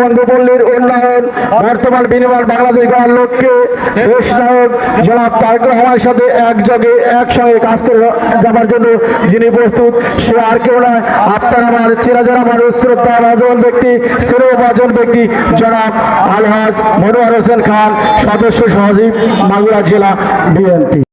বঙ্গপল্লীর উন্নয়ন, বর্তমান বিনিময় বাংলাদেশ গড়ার লক্ষ্যে দেশ নায়ক জনাব তারেক রহমানের সাথে একযোগে, একসঙ্গে কাজ করে যাবার জন্য যিনি প্রস্তুত, সে আর কেউ নয়। আপনার আমার চিরাজারা মানুষ, শ্রদ্ধা ব্যক্তি শ্রেয়ভাজন ব্যক্তি, জনাব আলহাজ মনোয়ার হোসেন খান, সদস্য সহজীব মাগুরা জেলা বিএনপি।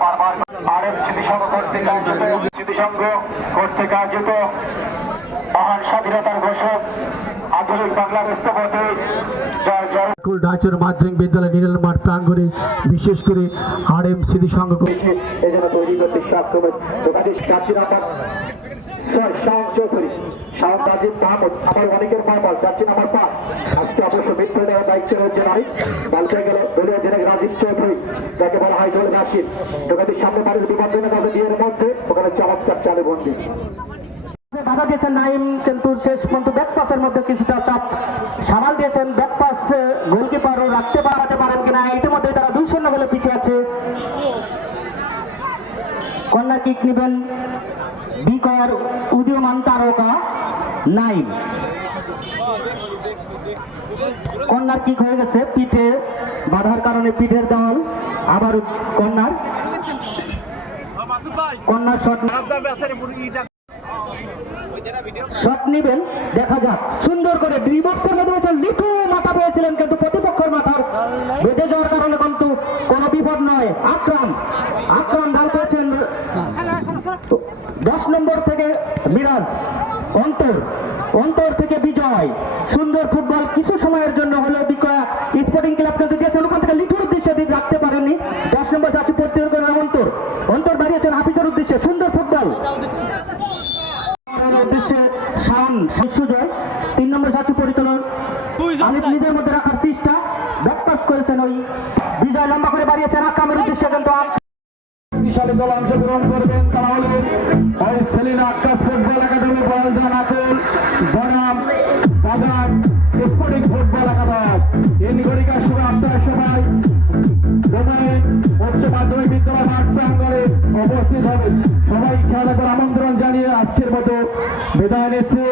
বারবার আরব স্মৃতিসংঘ কর্তৃক আয়োজিত মহান স্বাধীনতার ঘোষক ঢাচর মাধ্যমিক বিদ্যালয় নির্মাণ প্রাঙ্গণে বিশেষ করে আর এম স্মৃতি সংঘ চাচ্ছি আমার আজকে অবশ্য রয়েছে গেল দলীয় রাজীব চৌধুরী যাকে বলা হয় জল রাশিদ সামনে বাড়ির বিপজ্জনক আছে মধ্যে ওখানে চমৎকার চালে বন্দী। বাধা দিয়েছেন নাইম কিন্তু শেষ পর্যন্ত ব্যাক পাসের মধ্যে কিছুটা চাপ। সামাল দিয়েছেন ব্যাক পাস গোলকিপারও রাখতে পারাতে পারেন কিনা ইতিমধ্যে তারা দুই শূন্য গোলে পিছিয়ে আছে। কর্নার কিক নেবেন বিকর উদীয়মান তারকা নাইম। কর্নার কিক হয়ে গেছে, পিঠে বাধার কারণে পিঠের দল আবার কর্নার। কর্নার শট শট নিবেন, দেখা যাক। সুন্দর করে ড্রিবক্সের মধ্যে বলছেন লিটু মাথা পেয়েছিলেন কিন্তু প্রতিপক্ষের মাথার বেঁধে যাওয়ার কারণে কিন্তু কোনো বিপদ নয়। আক্রাম আক্রাম ডাল তো দশ নম্বর থেকে মিরাজ, অন্তর অন্তর থেকে বিজয়। সুন্দর ফুটবল কিছু সময়ের জন্য হলেও বিকয়া স্পোর্টিং ক্লাব কিন্তু দিয়েছেন। ওখান থেকে লিটুর উদ্দেশ্যে রাখতে পারেননি দশ নম্বর জাতীয় প্রতিযোগিতার অন্তর অন্তর বাড়িয়েছেন হাফিজের উদ্দেশ্যে সুন্দর ফুটবল করার উদ্দেশ্যে শান সুজয় তিন নম্বর সাথী পরিচালন আলিফ নিজের মধ্যে রাখার চেষ্টা ব্যাকপাস করেছেন ওই বিজয় লম্বা করে বাড়িয়েছেন আক্রমের উদ্দেশ্যে কিন্তু আম- দল অংশগ্রহণ করবেন তারা হলেন সবাই খেলা করে আমন্ত্রণ জানিয়ে আজকের মতো বিদায় নিচ্ছে।